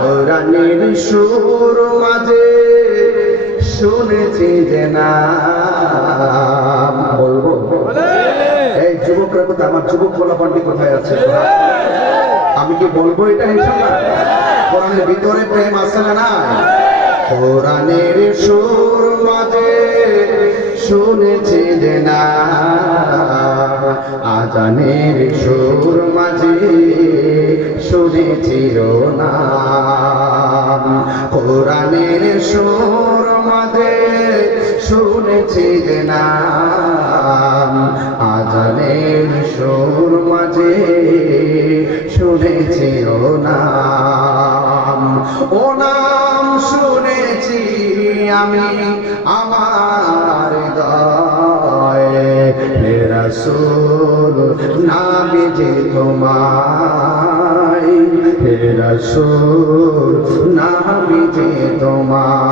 কোরআনের সুর মাঝে শুনেছি যে না বলব? এই যুবকরা কোথায়? আমার যুবক বলা পান্ডি কোথায় আছে? আমি কি বলব এটা হিসাবে কোরআনের ভিতরে প্রেম আছে না না কোরআনের সুর মাঝে শুনেছি যে না। আজানের সুর মাঝে শুনেছি না। কোরআনের সুর মাঝে শুনেছি যে না। আজানের সুর মাঝে শুনেছি ও নাম ও নাম শুনেছি আমি আমার দয়ে রসুল নামে যে তোমায়। রসুল নামে যে তোমায়।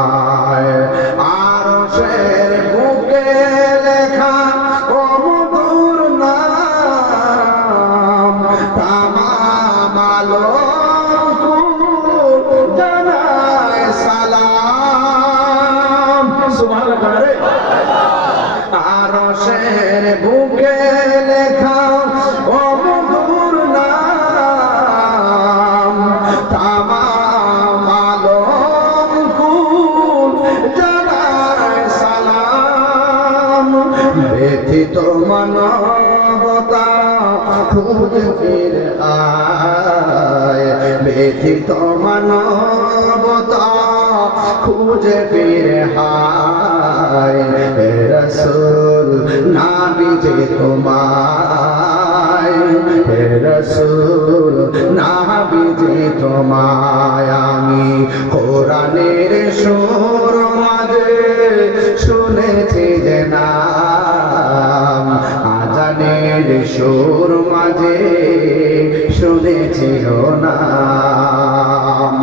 মানবতা খুঁজে ফিরে আয় ব্যথিত মানবতা খুঁজে ফিরে হায়। রসুল নাবি যে তোমায়। রসুল নাবি যে তোমায়। আমি কোরআনের সুর মাঝে শুনেছি যে নাম সুর মাঝে শুনেছি ও নাম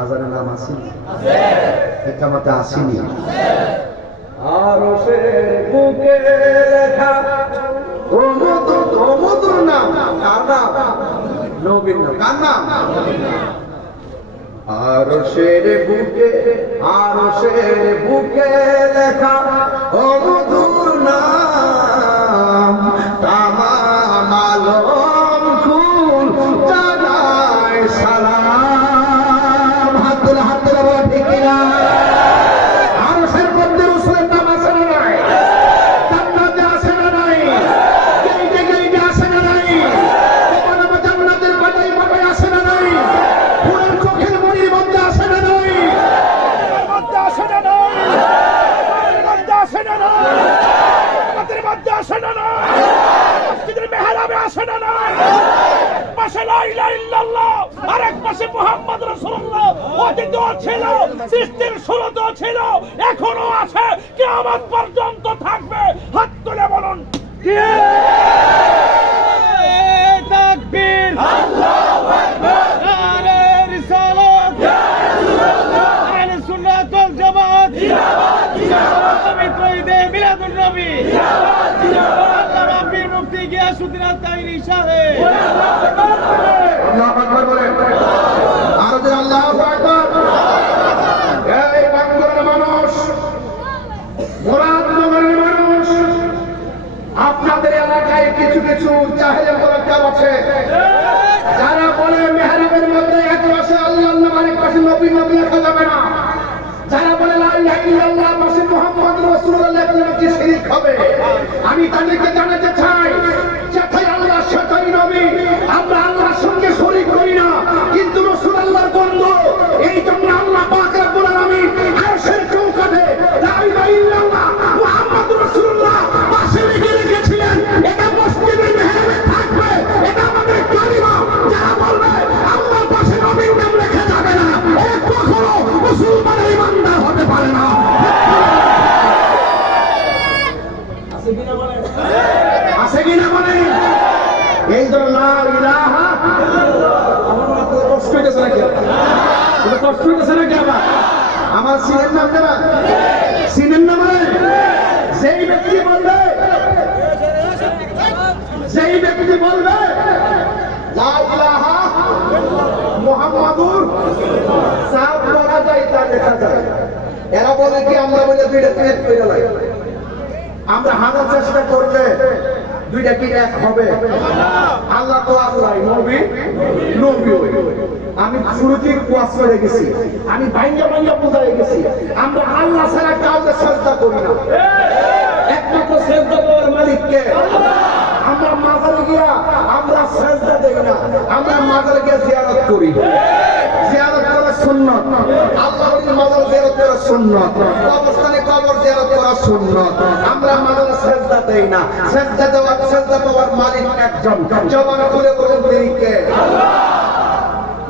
আজানের আসেনি? একামতে আসেনি। আর শের বুকে লেখা ও মধুর নাম। মধ্যে আসে না নয় মসজিদের মেহরাবে আসে না নয় পাশে লা ইল্লাল্লাহ, আরেক পাশে মুহাম্মদ রাসূলুল্লাহ। অতীত ছিল, সৃষ্টির শুরুতেও ছিল, এখনও আছে, কিয়ামত পর্যন্ত থাকবে। হাত তুলে বলুন তাকবীর কিছু চাহিদা মোরাক্কাব আছে? যারা বলে মেহরাবের মধ্যে এক পাশে আল্লাহ আরেক পাশে নবী নবী রাখা যাবে না। যারা বলে লা ইলাহা ইল্লাল্লাহ, পাশে মুহাম্মদ যাবে কি শিরক হবে। আমি তাদেরকে জানাতে আমার নাম দেবা সিনের নাম মানে যেই ব্যক্তি বলবে, যেই ব্যক্তি বলবে এরা বলে কি, আমরা বলে দুইটা করে লাই আমরা হাজার চেষ্টা করলে দুইটা কি এক হবে? আল্লাহ তো আল্লাহ, নবী নবী। আমি শুরুতেই কুয়াশ করে গেছি। আমি ভাঙ্গা ভাঙ্গা বোঝাই গেছি। আমরা আল্লাহ ছাড়া কাউকে শ্রদ্ধা করি না। একমাত্র শ্রদ্ধা পাওয়ার মালিককে আমরা মাজারে গিয়া আমরা শ্রদ্ধা দেই না। আমরা মাজারে গিয়ে জিয়ারত করি। জিয়ারত করা সুন্নত। আল্লাহর মাজার জিয়ারত করা সুন্নত। কবরস্থানে কবর জিয়ারত করা সুন্নত। আমরা মাজারে শ্রদ্ধা দেই না। শ্রদ্ধা দেওয়ার শ্রদ্ধা পাওয়ার মালিক একজন। জবান খুলে বলেন তিনি কে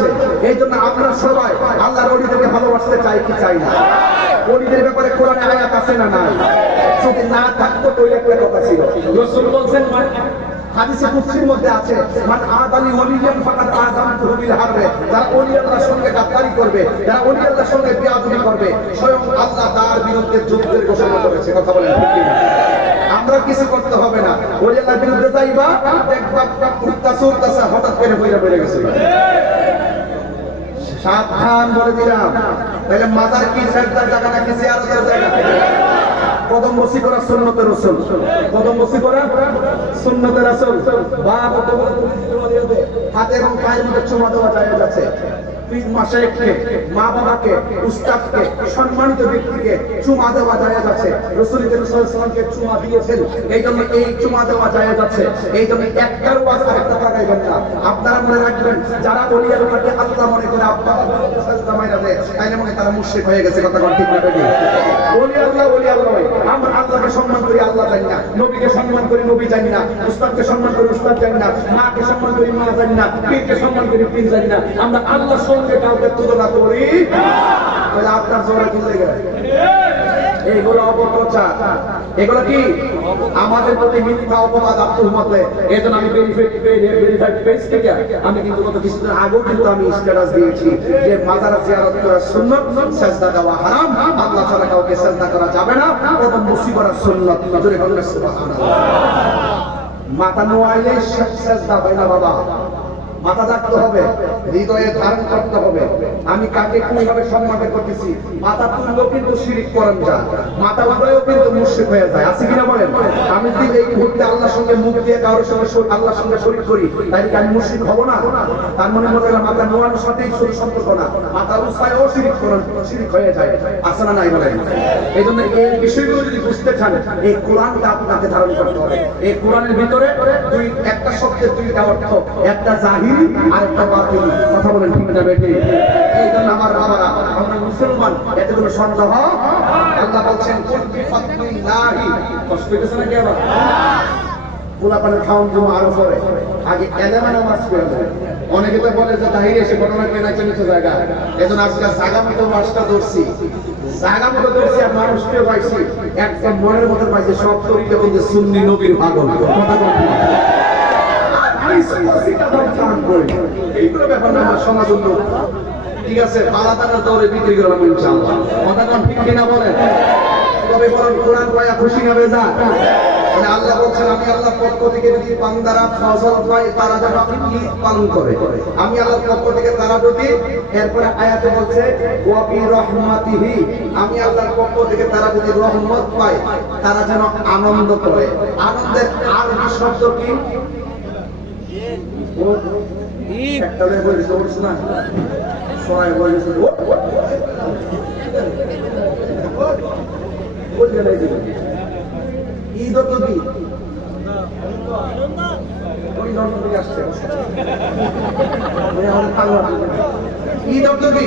আনছে এই জন্য আমরা সবাই আল্লাহর অলিদেরকে ভালোবাসতে চাই কি চাই না? অলিদের ব্যাপারে কোরআনে আয়াত আছে না নাই? যদি না থাকতো তো একটা কথা ছিল। রসুল বলছেন হাদিসে মধ্যে আছে আদালি আযামতু বিল হারবে। যারা ওলি সঙ্গে গাদ্দারি করবে, যারা ওলি সঙ্গে করবে, স্বয়ং আল্লাহ তার বিরুদ্ধে যুদ্ধের ঘোষণা করেছে। কথা বলেন ঠিক আমরা কিছু করতে হবে না। আল্লাহর বিরুদ্ধে যাইবা, দেখবা উত্তাসা উত্তাসা হঠাৎ করে হইরা বেড়ে গেছে। সাবধান বলে দিলাম তাহলে মাথার কি সেন্টার জায়গা নাকি জিয়ারতের জায়গা কদম হাতে এবং পায়ের মধ্যে চুমা দেওয়া যায় আছে আপনারা মনে রাখবেন, যারা আল্লাহ মনে করে মনে তারা হয়ে গেছে, কথা ঠিক না আল্লাহ আল্লাহ আমরা আল্লাহকে সম্মান করি, আল্লাহ জানি না। নবীকে সম্মান করি, নবী জানি না। উস্তাদকে সম্মান করি, উস্তাদ জানি না। মাকে সম্মান করি, মা জানি না। পীরকে সম্মান করি, পীর জানি না। আমরা আল্লাহর সঙ্গে কাউকে তুলনা করি, তাহলে আপনার জোরে তুলে গেলে। এইগুলো অপপ্রচার। এগুলো কি? আমাদের প্রতি মিথ্যা অপবাদ আত্মহমতে এই জন্য আমি পেজ থেকে আমি কিন্তু গত কিছুদিন আগেও কিন্তু আমি স্ট্যাটাস দিয়েছি যে মাজার জিয়ারত করা সুন্নত, সেজদা দেওয়া হারাম, আল্লাহ ছাড়া কাউকে সেজদা করা যাবে না, প্রথম মুসি করা সুন্নত। জোরে বললে সুবহানাল্লাহ। মাথা নোয়াইলে সেজদা হয় না বাবা। মাথা রাখতে হবে। হৃদয়ে ধারণ করতে হবে। আমি কাকে কীভাবে সম্মান করতেছি? মাথা তুললেও কিন্তু শিরিক করেন যা মাথা উঠলেও মুশরিক হয়ে যায়। আছে কিনা বলেন? আমি যদি এই মুহূর্তে আল্লাহর সঙ্গে মুখ দিয়ে কারোর সঙ্গে আল্লাহর সঙ্গে শরীর করি তাই কি আমি মুশরিক হব না? তার মনে মনে হয় মাথা নোয়ানোর সাথেই শুধু সম্পর্ক না। মাথা উৎসাহেও শিরিক করেন শিরিক হয়ে যায়। আছে না নাই বলেন? এই জন্য এই বিষয়গুলো যদি বুঝতে চান, এই কোরআনটা আপনাকে ধারণ করতে হবে। এই কোরআনের ভিতরে দুই একটা শব্দের দুইটা অর্থ। একটা জাহিরি আর একটা বাতিল। কথা বলেন ঠিক না বেটি এই জন্য আমার বাবারা, আমরা মুসলমান এতে কোনো সন্দেহ আল্লাহ বলছেন কুল বিফাদলিল্লাহি কষ্ট হইতেছে নাকি আবার? পোলাপানের খাওয়ান জমা আরও পরে। আগে এলেমা নামাজ পড়ে দেয় অনেকে তো বলে যে তাহির এসে ঘটনা পেয়ে না চলেছে জায়গা। এজন্য আজকে জাগা মতো মাছটা ধরছি। জাগা মতো ধরছি আর মানুষকে পাইছি। একদম মনের মতো পাইছে, সব তরিকে বলছে সুন্নি নবীর পাগল। কথা বলতে এইগুলো ব্যাপার না সমাজ উন্নত। ঠিক আছে পালাতানা দৌড়ে বিক্রি করলাম ইনশাআল্লাহ। ঠিক কিনা বলেন? তবে বরং কোরআন পায়া খুশি না বেজা মানে আল্লাহ বলছেন, আমি আল্লাহ পক্ষ থেকে যদি বান্দারা ফসল পায়, তারা যেন ঈদ পালন করে। আমি পক্ষ থেকে তারা যদি এরপরে আয়াতে বলছে ওয়াবি রহমাতিহি, আমি আল্লাহর পক্ষ থেকে তারা যদি রহমত পায়, তারা যেন আনন্দ করে। আনন্দের আরবি শব্দ কি? একটা হলে বলিস না সবাই বলিস। ঈদ তো কি ওই থেকে আসছে। ঈদ তো কি